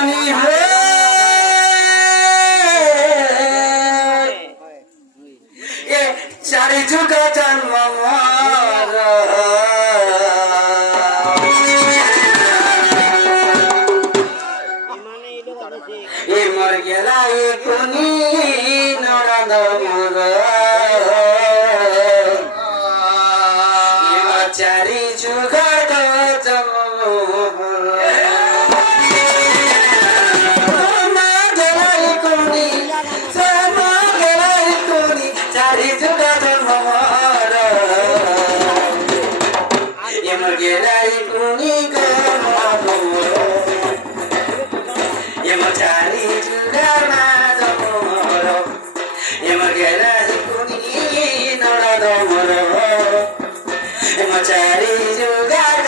পেতানি হে এ চারি যুগ জন্ম মোর এ মর গেলা এ কোনি নড়াদ মোর চারি যুগ চারি যুগার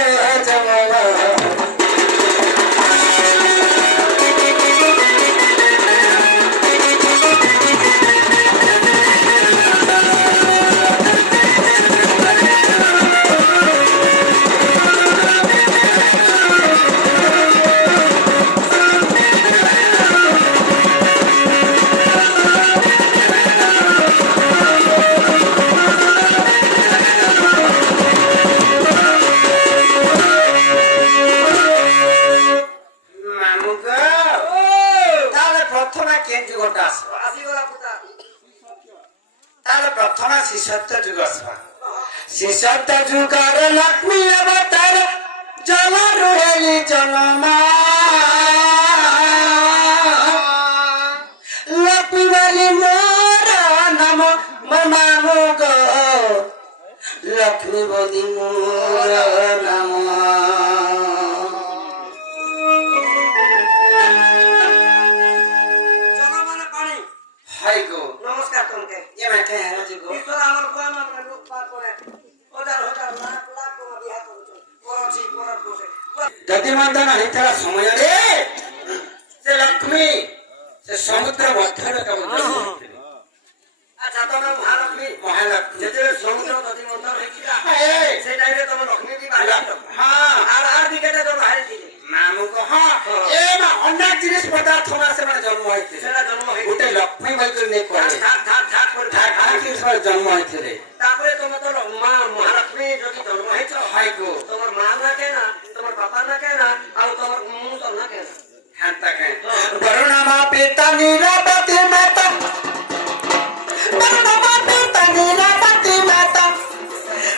শিশত যুগর লক্ষ্মী অবতার জল রুহেলি জনমা লক্ষ্মী বলি মোর নাম মামু গো লক্ষ্মী বলি মোর নাম হাই গো নমস্কার তোমাকে এমন কে হলো যে গো ঈশ্বর আমার কোন আমরা লোক পার করে যদি মন্দন হইতার সমୟରେ ସେ ଲକ୍ଷ୍ମୀ ସେ ସମୁଦ୍ର ମଧ୍ୟରେ ଆଚ୍ଛା ତମେ ମହାଲକ୍ଷ୍ମୀ ମହାଲକ୍ଷ୍ମୀ ଯେତେବେଳେ ସମୁଦ୍ର ନଦୀ ମନ୍ଥନ ହେଇଥିଲା ସେ ଟାଇମରେ ତମ ଲକ୍ଷ୍ମୀ ବି ଆର ଦିଗରେ ତ ବାହାରିଥିଲେ ନାମକ ହଁ ଏ ମା ଅନେକ ଜିନିଷ ପଦାର୍ଥ ସେମାନେ ଜନ୍ମ ହେଇଥିଲେ ଗୋଟେ ଲକ୍ଷ୍ମୀ ବୋଲି ନେଇ କହିଲେ ଜନ୍ମ ହେଇଥିଲେ ତାପରେ ତମେ ତ ମା ମହାଲକ୍ଷ୍ମୀ ଯଦି ଜନ୍ମ ହେଇଛ ହାଇକୁ ତମର ମା ନା କେନା ତମର ବାପା ନା କେନା ଆଉ ତମର ମୁଁ ତ ନା କେନା ହାନ୍ତା କେ ବରୁଣମା ପିତା ନିରାପତି ମାତା ବରୁଣମା ପିତା ନିରାପତି ମାତା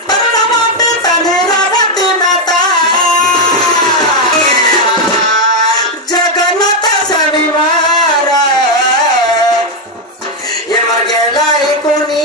ବରୁଣମା ପିତା ନିରାପତି ମାତା ଜଗନ୍ନାଥ ସ୍ୱାମୀ ମାରା ଏ ମର ଗେଲା ଏ କୋନି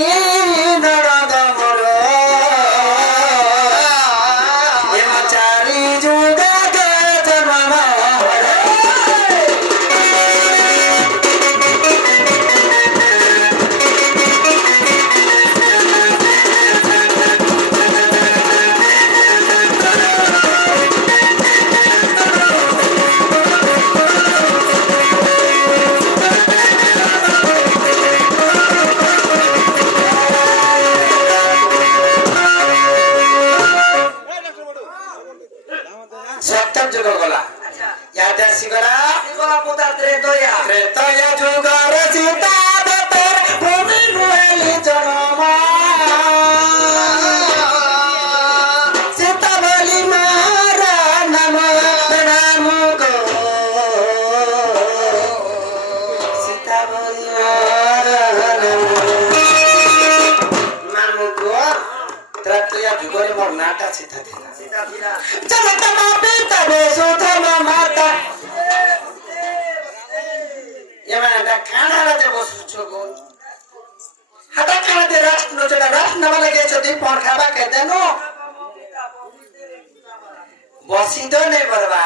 बसी तो नहीं बरबा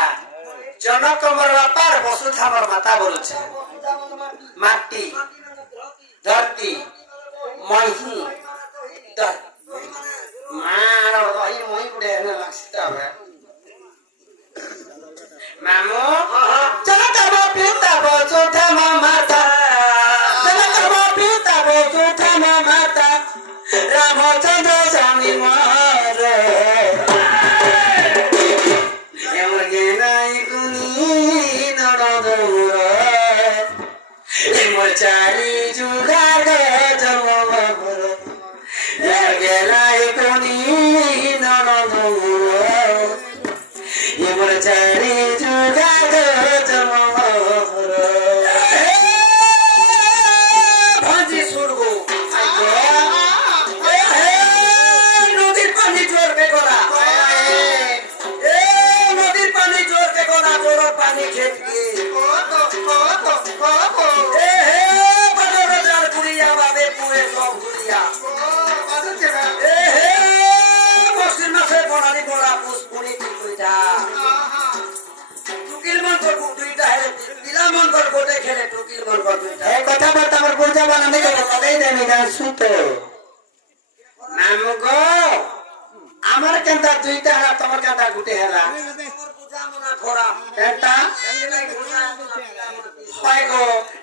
जनक मरवा पार बसु थामर माता बोलुछे माटी धरती मही दर मार भाई मही गुडे न लागसिता बे मामो जनक मरवा पिता बसु थाम माता जनक मरवा पिता बसु थाम माता रामचंद्र स्वामी मारे এমন চারি যুগার জন্মভর গেলাই কোনি ননদ এমন চারি যুগার জন্মভর ভাজি সুরগ নদীর পানি জোরকে করা নদীর পানি জোরকে করা জোর পানি খেত গিয়ে আমার কেনটা দুইটা হেলা তোমার কেনটা গুটে হেলা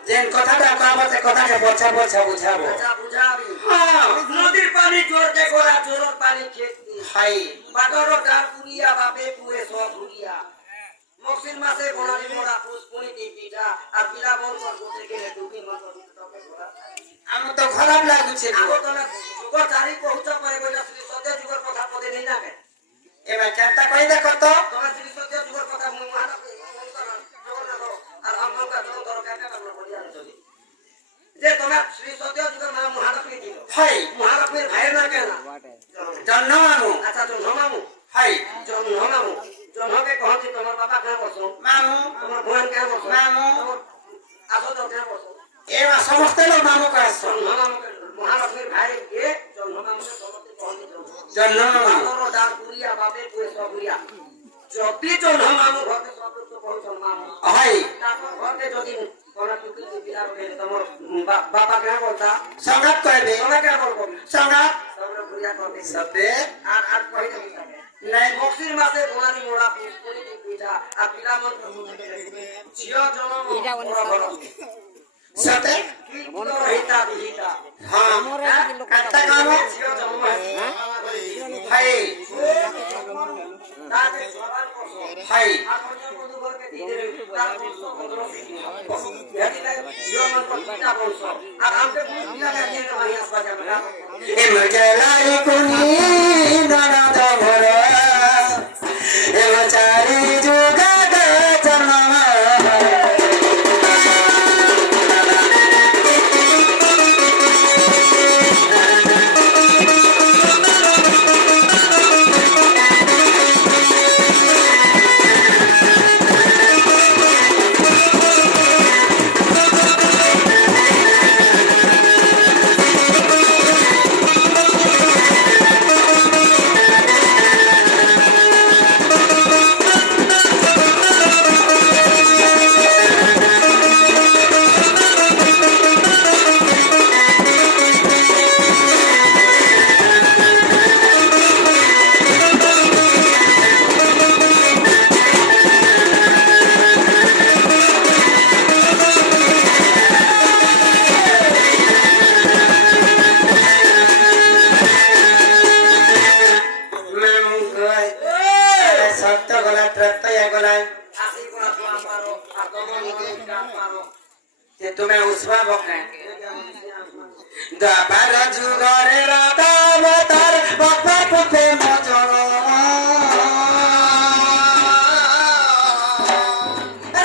যেন কথাটা কামতে কথাকে বছা বছা বুঝাবো নদীর পানি জোরকে গোড়া জোরর পানি খেত হাই বাটর ডার পুরিয়া বাপে পুয়ে সব পুরিয়া মকসির মাসে বনারি মোড়া পুষ্পনি দি পিঠা আর পিলা বল করতে গেলে দুটি মাস আমি তো খারাপ লাগুছে আগো তো না যুগ চারি পৌঁছ পরে কইলা শ্রী সত্য যুগের কথা পদে নেই না কে এবার চিন্তা কই দেখো তো তোমার শ্রী সত্য যুগের কথা মুই মানা আর আমল কা জন তোর কাকা কামনা করি আর যদি যে তোমার শ্রী সত্য যুগের নাম মহালক্ষ্মী দিল হাই মহালক্ষ্মীর ভাইয়ের নাম কেন জন্ম মামু আচ্ছা জন্ম মামু হাই জন্ম মামু জন্মকে কহতি তোমার বাবা কেন বসো মামু তোমার বোন কেন বসো মামু আসো তো কেন বসো এবা সমস্ত লোক মামু কাছ জন্ম মামু মহালক্ষ্মীর ভাই কে জন্ম মামুকে সমস্ত কহতি জন্ম মামু তোর দান পুরিয়া বাপে পুয়ে সব পুরিয়া যদি জন্ম মামু ঘরে সব লোক তো কহত মামু হাই তারপর ঘরে যদি কোন টুকি বিলা করে তোমার বাবা কেন বলতা সংঘাত করবে তোমরা কেন বলবো সংঘাত তোমরা পুরিয়া করবে সবে আর কই দিবি নাই বক্সির মাসে বনানি মোড়া পুষ্পনি দি পিঠা আর পিলা মন জিও জনম ওরা বড় সতে কি বলো হিতা বিহিতা হ্যাঁ কাটা গানো জিও জনম হাই তাতে সবার করছো হাই আর অন্য বন্ধু ঘরকে দিতে তার 15 ইয়াদি লাগে জিও মন পিঠা বলছো আর আমকে পিঠা লাগে না মাইয়াস বাজাবে না এ মজালাই কোনি দানা ধর চারি যুগা জন্ম তুমি উসবা বকে দাবার যুগরে রাধা মতার বকবা পুতে মজল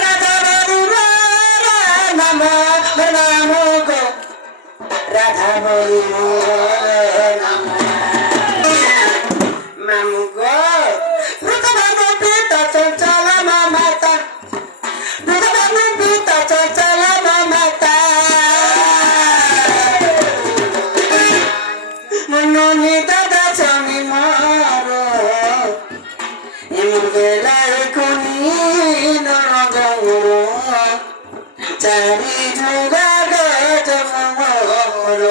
রাধা বাবু নাম নাম গো রাধা বাবু নাম মামু গো প্রথমে পিতা চঞ্চল মামাতা প্রথমে পিতা চঞ্চল মামাতা মননি দাদা স্বামী মার এমন বেলায় কোনি নরদ চারি যুগা জমর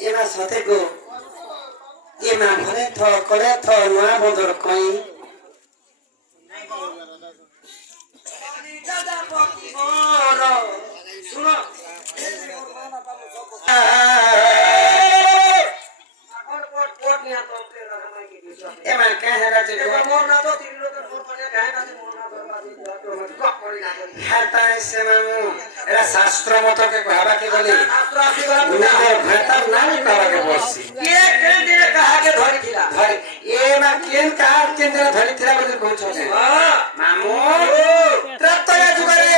এবার সাথে গো এমা ঘরে থ করে থ নয়া বদর কই শুনো এমন কাহেরা যে মোর না তো তিন লোকের মোর পড়ে গায় না মোর না তো কপ করে না হেতাই সে মামু এরা শাস্ত্র মতকে কহাবাকে গলি শাস্ত্র আসি গলা পূজা ভেতার নামি কহাবাকে বসছি কে কেন দিনে কাহাকে ধরিছিলা ধরি এ মা কেন কার কেন দিন ধরিଥିଲା বলি কହୁଛ হ্যাঁ মামু ত্রেতয়া যুগরে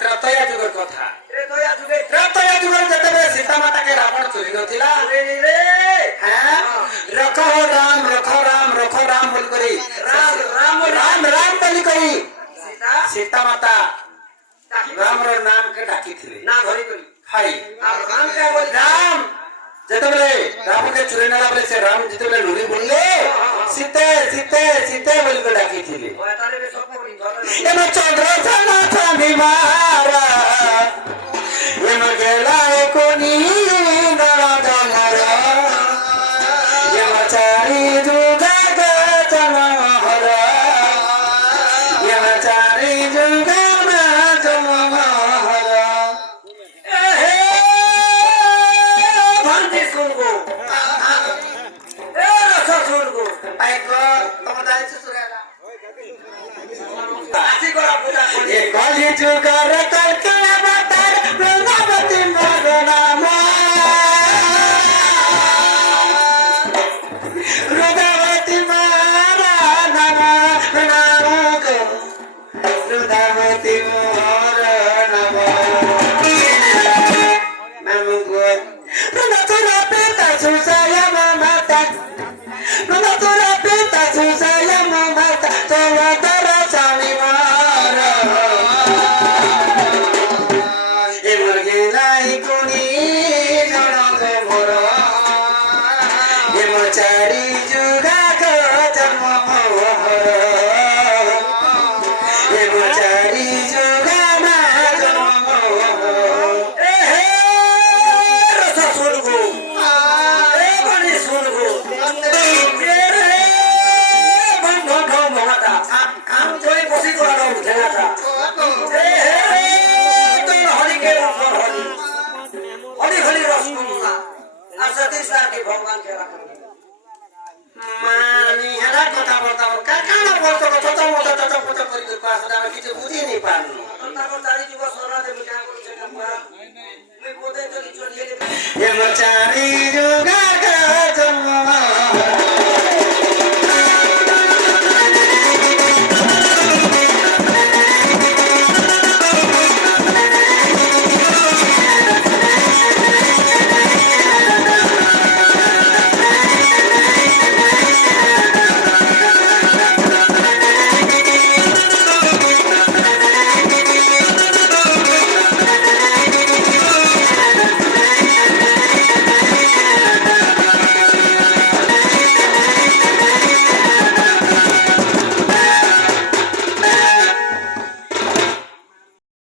ত্রেতয়া যুগর কথা ত্রেতয়া যুগে ত্রেতয়া যুগরে যেତେବେଳେ সীতা মাতাকে রাবଣ চুরি নଥିଲା রে হ্যাঁ রখ রাম বলি করি রাম বলি করি সীতা সীতা মাতা তাকি রামর নাম কে ডাকিଥିଲେ না ধরি করি হাই আর রাম কে বলি রাম যেତେବେଳେ ରାମকে ଚୁରେଇ ନେଲା ବେଳେ ସେ ରାମ ଯେତେବେଳେ ଲୁରି ବୁଲିଲେ ସୀତେ ସୀତେ ସୀତେ ବୋଲି ଡାକିଥିଲେ তাহলে বে সব করি এম চন্দ্র ছানা ছানি মারা এম গেলায় কোনি নরদ মর এম চারি যুগা গচন হর এম চারি যুগা গচন হর হে ভান্তি শুনবো এ রস শুনবো পাইক তম দাইছো সুরেলা আসি গলা পূজা করি এ কলি যুগর কলকে অবতার বৃন্দাবতী মোর নাম বৃন্দাবতী মোর নাম নাম গো বৃন্দাবতী মোর নাম নাম গো বৃন্দাতুরা পিতা সুসায় মাতা বৃন্দাতুরা পিতা সুসায় মাতা তোমার স্বামী মার এমর গেলাই কোনি নরদ মোর এমর চারি যুগা জন্ম হর এমর চারি যুগা মা জন্ম এ হে রস শুনবো এ বাণী শুনবো এ রে বন্ধ ভঙাটা আম ধরে বসি করা দাও ঠেলাটা এ হে তোর হরিকে হরি হরি হরি রস কমলা আর সতীশ কে ভগবান কে রাখো মানি হেরা কথা বলতাম কাকানা বলতো কথা তো মতো তো করে আসলে আমি কিছু বুঝি নি পার